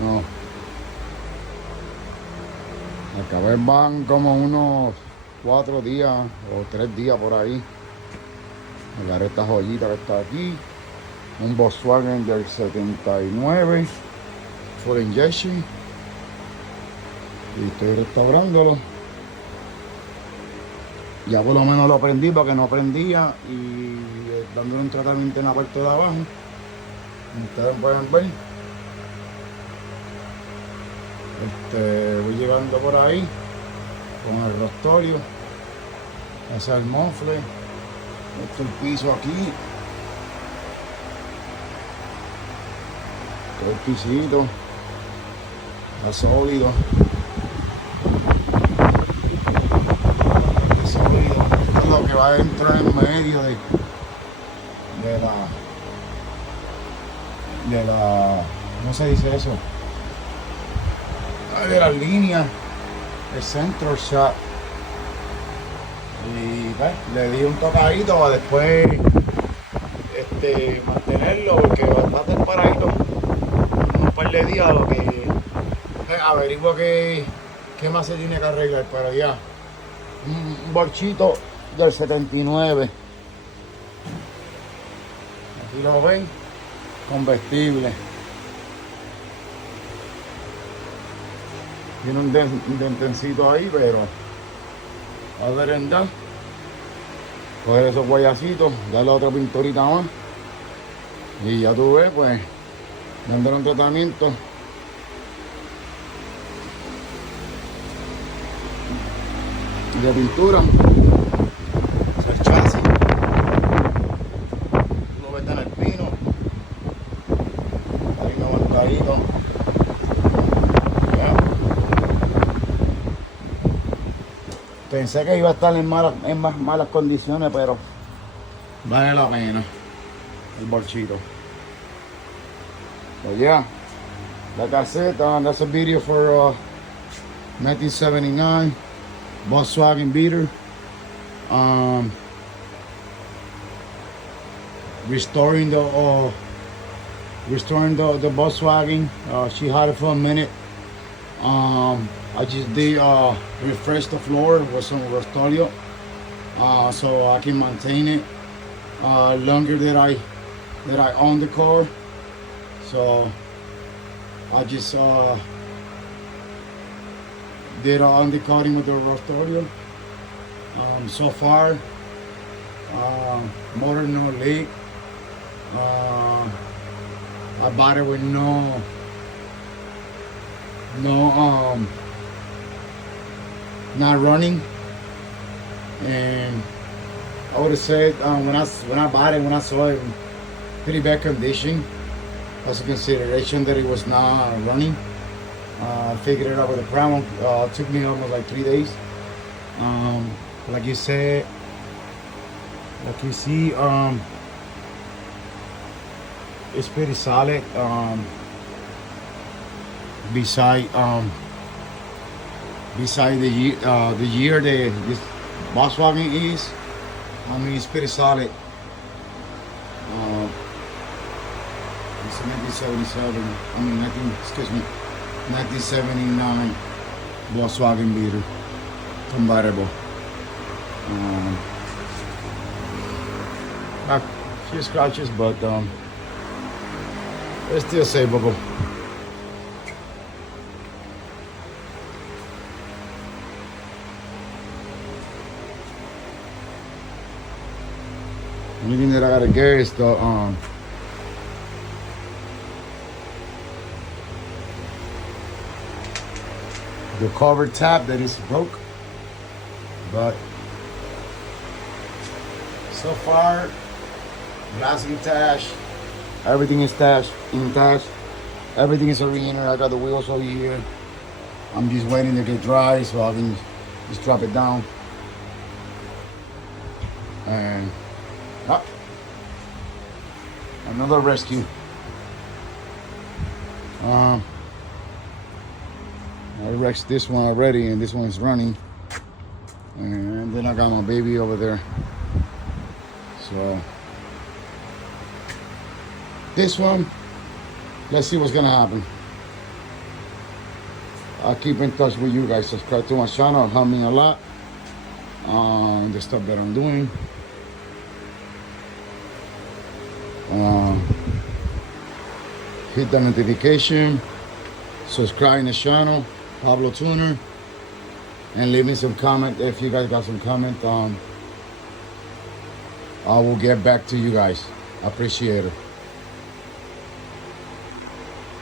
No. Acabé van como unos 4 días o 3 días por ahí. Agarré esta joyita que está aquí. Un Volkswagen del 79. Full injection. Y estoy restaurándolo. Ya por lo menos lo prendí porque no prendía. Y dándole un tratamiento en la parte de abajo. Como ustedes pueden ver. Voy llevando por ahí con el rostorio. Ese es el mofle. Este es el piso aquí. Todo el pisito. Está sólido. Bastante sólido. Esto es lo que va a entrar en medio de la ¿cómo se dice eso? De las líneas, el centro shot. Y pues, le di un tocadito para después mantenerlo porque va a estar paradito un par de días, lo que averiguo qué más se tiene que arreglar. Pero ya un bolchito del 79, aquí lo ven, combustible. Tiene un dentencito ahí, pero a ver en dar. Coger esos guayacitos, darle otra pinturita más. Y ya tú ves, pues, dándole un tratamiento. De pintura. El chasis. Lo ves en el pino. Ahí levantadito. Pensé que iba a estar en más malas condiciones, pero vale la pena el bolsito. So yeah, like I said, that's a video for 1979 Volkswagen Beater. Restoring the Volkswagen. She had it for a minute. I just did refresh the floor with some Rostorio, so I can maintain it longer that I own the car. So I just did undercoating with the Rostorio. So far, motor no leak. I bought it with no not running, and I would have said when I bought it, when I saw it in pretty bad condition, as a consideration that it was not running. Figured it out with the crown. It took me almost like 3 days. Like you said, like you see, it's pretty solid. Beside the year that this Volkswagen is, I mean, it's pretty solid. It's 1977. I mean, 1979 Volkswagen Beater, convertible. A few scratches, but it's still savable. Only thing that I gotta get is the cover tab that is broke, but so far glass intact, everything is intact, everything is original. I got the wheels over here. I'm just waiting to get dry so I can just drop it down. And another rescue. I wrecked this one already, and this one is running. And then I got my baby over there. So this one, let's see what's gonna happen. I'll keep in touch with you guys. Subscribe to my channel. It'll help me a lot. The stuff that I'm doing. Hit the notification. Subscribe to the channel. Pablo Tuner. And leave me some comment if you guys got some comment. I will get back to you guys. I appreciate it.